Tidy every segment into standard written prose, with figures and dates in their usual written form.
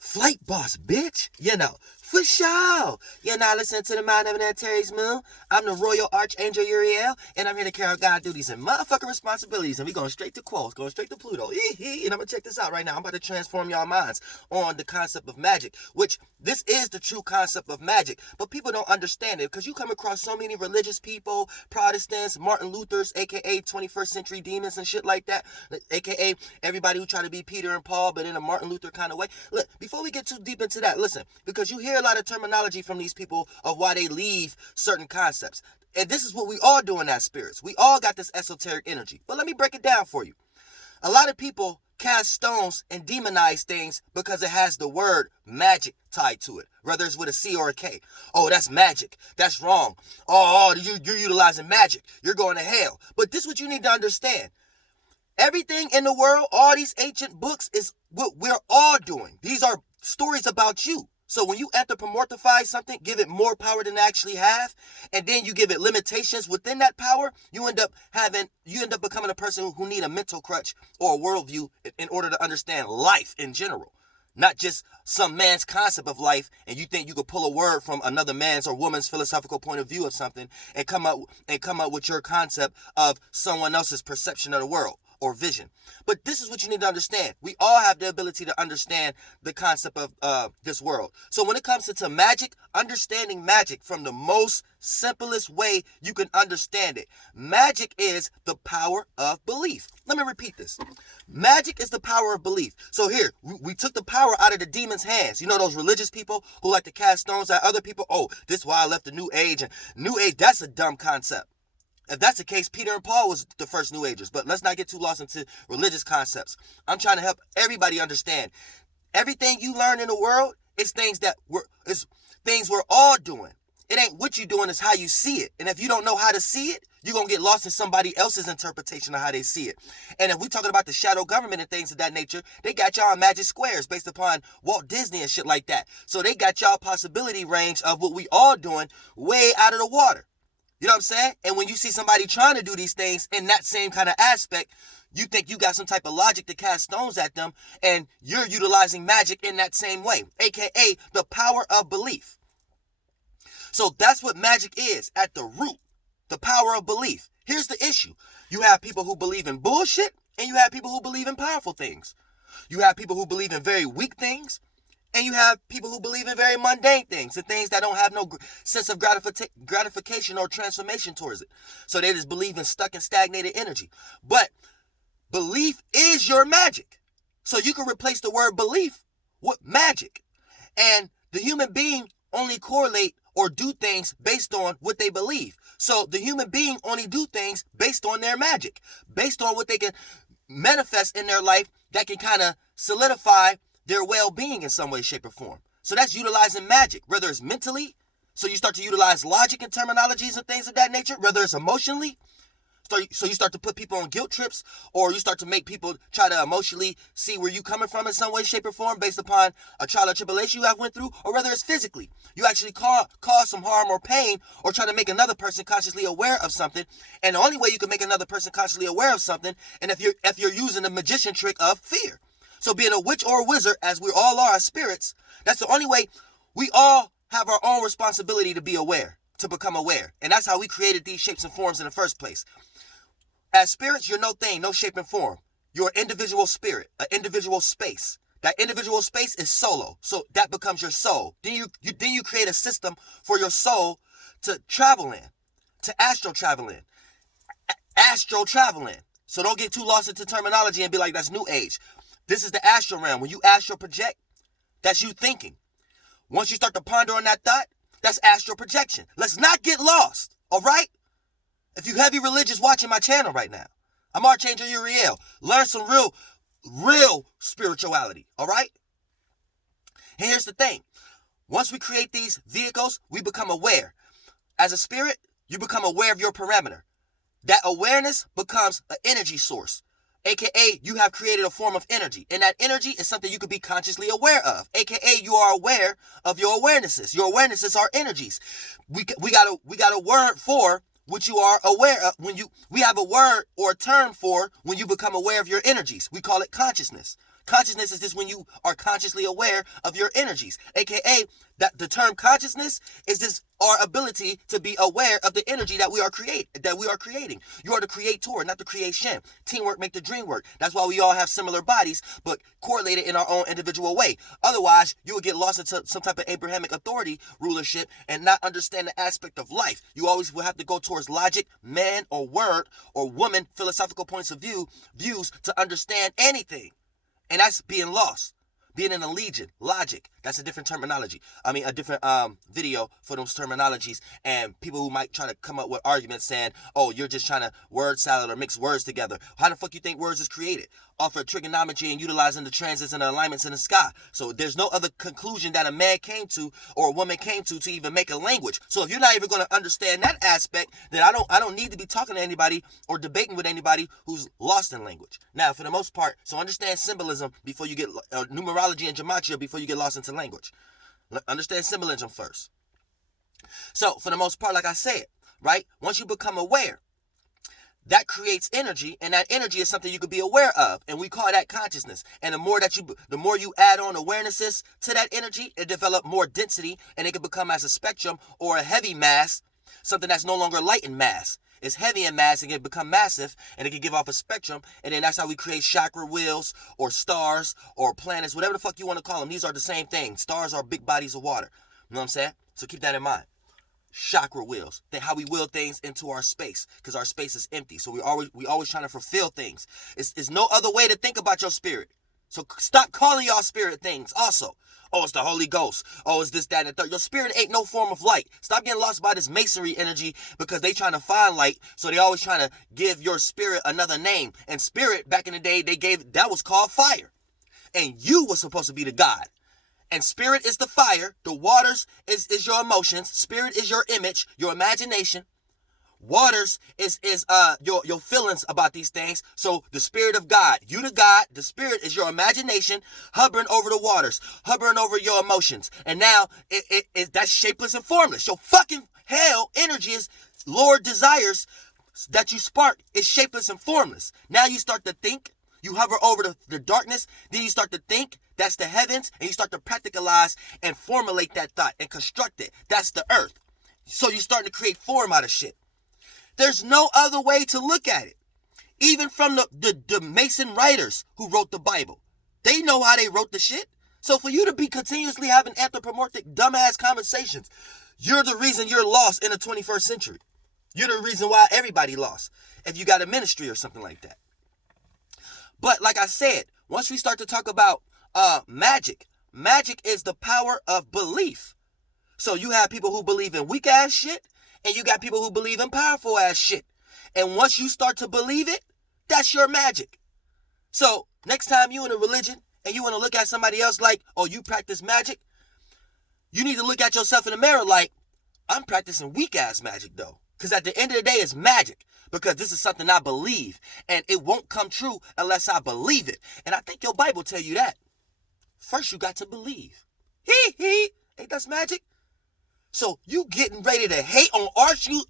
Flight boss, bitch. For sure. You're not listening to the Mind of an Terry's Moon. I'm the Royal Archangel Uriel, and I'm here to carry out God duties and motherfucking responsibilities. And we going straight to Quos, going straight to Pluto. And I'm going to check this out right now. I'm about to transform y'all minds on the concept of magic, which this is the true concept of magic. But people don't understand it because you come across so many religious people, Protestants, Martin Luther's, a.k.a. 21st century demons and shit like that, a.k.a. everybody who try to be Peter and Paul, but in a Martin Luther kind of way. Look, before we get too deep into that, listen, because you hear a lot of terminology from these people of why they leave certain concepts. And this is what we all do in that spirits. We all got this esoteric energy. But let me break it down for you. A lot of people cast stones and demonize things because it has the word magic tied to it, whether it's with a C or a K. Oh, that's magic. That's wrong. You're utilizing magic. You're going to hell. But this is what you need to understand. Everything in the world, all these ancient books is what we're all doing. These are stories about you. So when you anthropomorphize something, give it more power than it actually have, and then you give it limitations within that power, you end up becoming a person who need a mental crutch or a worldview in order to understand life in general. Not just some man's concept of life, and you think you could pull a word from another man's or woman's philosophical point of view of something and come up with your concept of someone else's perception of the world or vision. But this is what you need to understand. We all have the ability to understand the concept of this world. So when it comes to magic, understanding magic from the most simplest way you can understand it. Magic is the power of belief. Let me repeat this. Magic is the power of belief. So here, we took the power out of the demon's hands. You know those religious people who like to cast stones at other people? Oh, this is why I left the New Age. And New Age, that's a dumb concept. If that's the case, Peter and Paul was the first New Agers. But let's not get too lost into religious concepts. I'm trying to help everybody understand. Everything you learn in the world is things we're all doing. It ain't what you doing, it's how you see it. And if you don't know how to see it, you're going to get lost in somebody else's interpretation of how they see it. And if we're talking about the shadow government and things of that nature, they got y'all in magic squares based upon Walt Disney and shit like that. So they got y'all possibility range of what we all doing way out of the water. You know what I'm saying? And when you see somebody trying to do these things in that same kind of aspect, you think you got some type of logic to cast stones at them, and you're utilizing magic in that same way, aka the power of belief. So that's what magic is at the root, the power of belief. Here's the issue. You have people who believe in bullshit, and you have people who believe in powerful things. You have people who believe in very weak things, and you have people who believe in very mundane things and things that don't have no sense of gratification or transformation towards it. So they just believe in stuck and stagnated energy. But belief is your magic. So you can replace the word belief with magic. And the human being only correlate or do things based on what they believe. So the human being only do things based on their magic, based on what they can manifest in their life that can kind of solidify their well-being in some way, shape, or form. So that's utilizing magic, whether it's mentally, so you start to utilize logic and terminologies and things of that nature, whether it's emotionally, so you start to put people on guilt trips, or you start to make people try to emotionally see where you coming from in some way, shape, or form based upon a trial or tribulation you have went through, or whether it's physically. You actually cause some harm or pain, or try to make another person consciously aware of something. And the only way you can make another person consciously aware of something, and if you're using the magician trick of fear. So being a witch or a wizard, as we all are as spirits, that's the only way. We all have our own responsibility to be aware, to become aware. And that's how we created these shapes and forms in the first place. As spirits, you're no thing, no shape and form. You're an individual spirit, an individual space. That individual space is solo. So that becomes your soul. Then you create a system for your soul to travel in, to astral travel in. Astral travel in. So don't get too lost into terminology and be like, that's New Age. This is the astral realm. When you astral project, that's you thinking. Once you start to ponder on that thought, that's astral projection. Let's not get lost, all right? If you heavy religious watching my channel right now, I'm Archangel Uriel. Learn some real spirituality, all right? And here's the thing. Once we create these vehicles, we become aware. As a spirit, you become aware of your parameter. That awareness becomes an energy source. AKA, you have created a form of energy. And that energy is something you could be consciously aware of. AKA, you are aware of your awarenesses. Your awarenesses are energies. We got a word for what you are aware of. We have a word or a term for when you become aware of your energies. We call it consciousness. Consciousness is just when you are consciously aware of your energies, aka that the term consciousness is just our ability to be aware of the energy that we are creating. You are the creator, not the creation. Teamwork make the dream work. That's why we all have similar bodies, but correlated in our own individual way. Otherwise, you would get lost into some type of Abrahamic authority rulership and not understand the aspect of life. You always will have to go towards logic, man or word or woman, philosophical points of views to understand anything. And that's being lost. Being in a legion, logic, that's a different terminology. I mean, a different video for those terminologies. And people who might try to come up with arguments saying, oh, you're just trying to word salad or mix words together. How the fuck you think words is created? Off of trigonometry and utilizing the transits and the alignments in the sky. So there's no other conclusion that a man came to or a woman came to even make a language. So if you're not even going to understand that aspect, then I don't need to be talking to anybody or debating with anybody who's lost in language. Now, for the most part, so understand symbolism before you get numerology and gematria before you get lost into language. Understand symbolism first. So for the most part, like I said, right? Once you become aware, that creates energy, and that energy is something you could be aware of, and we call that consciousness. And the more you add on awarenesses to that energy, it develops more density, and it can become as a spectrum or a heavy mass, something that's no longer light in mass. It's heavy in mass and can become massive, and it can give off a spectrum, and then that's how we create chakra wheels or stars or planets, whatever the fuck you want to call them. These are the same thing. Stars are big bodies of water. You know what I'm saying? So keep that in mind. Chakra wheels, how we will things into our space, because our space is empty. So we always trying to fulfill things. It's no other way to think about your spirit. So stop calling y'all spirit things also. Oh, it's the Holy Ghost. Oh, it's this, that, and the third. Your spirit ain't no form of light. Stop getting lost by this masonry energy because they trying to find light. So they always trying to give your spirit another name. And spirit, back in the day, that was called fire. And you was supposed to be the God. And spirit is the fire. The waters is your emotions. Spirit is your image, your imagination. Waters is your feelings about these things. So the spirit of God, you the God, the spirit is your imagination hovering over the waters, hovering over your emotions. And now that's shapeless and formless. Your fucking hell energy is Lord desires that you spark is shapeless and formless. Now you start to think. You hover over the darkness, then you start to think, that's the heavens, and you start to practicalize and formulate that thought and construct it. That's the earth. So you're starting to create form out of shit. There's no other way to look at it. Even from the Mason writers who wrote the Bible, they know how they wrote the shit. So for you to be continuously having anthropomorphic dumbass conversations, you're the reason you're lost in the 21st century. You're the reason why everybody lost if you got a ministry or something like that. But like I said, once we start to talk about magic is the power of belief. So you have people who believe in weak ass shit, and you got people who believe in powerful ass shit. And once you start to believe it, that's your magic. So next time you in a religion and you want to look at somebody else like, oh, you practice magic, you need to look at yourself in the mirror like, I'm practicing weak ass magic though. Because at the end of the day, it's magic. Because this is something I believe. And it won't come true unless I believe it. And I think your Bible tell you that. First, you got to believe. Ain't that magic? So you getting ready to hate on Royal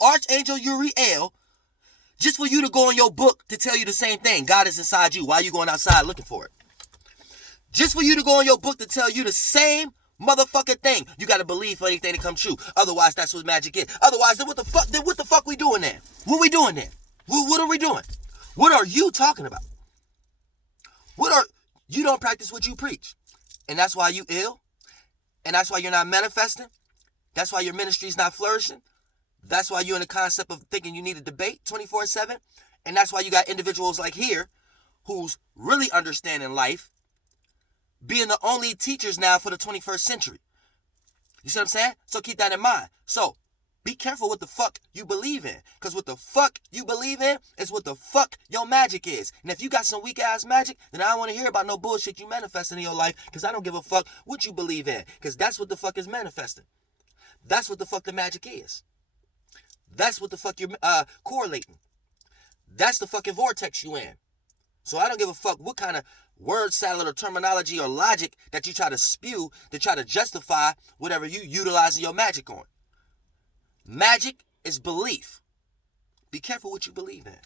Archangel Uriel just for you to go in your book to tell you the same thing. God is inside you. Why are you going outside looking for it? Just for you to go in your book to tell you the same motherfucking thing. You gotta believe for anything to come true. Otherwise, that's what magic is. Otherwise, then what the fuck we doing then? What we doing then? What are we doing? What are you talking about? You don't practice what you preach. And that's why you ill. And that's why you're not manifesting. That's why your ministry's not flourishing. That's why you're in the concept of thinking you need a debate 24/7. And that's why you got individuals like here who's really understanding life, being the only teachers now for the 21st century. You see what I'm saying? So keep that in mind. So be careful what the fuck you believe in. Because what the fuck you believe in is what the fuck your magic is. And if you got some weak ass magic, then I don't want to hear about no bullshit you manifesting in your life. Because I don't give a fuck what you believe in. Because that's what the fuck is manifesting. That's what the fuck the magic is. That's what the fuck you're correlating. That's the fucking vortex you in. So I don't give a fuck what kind of word salad or terminology or logic that you try to spew to try to justify whatever you utilizing your magic on. Magic is belief. Be careful what you believe in.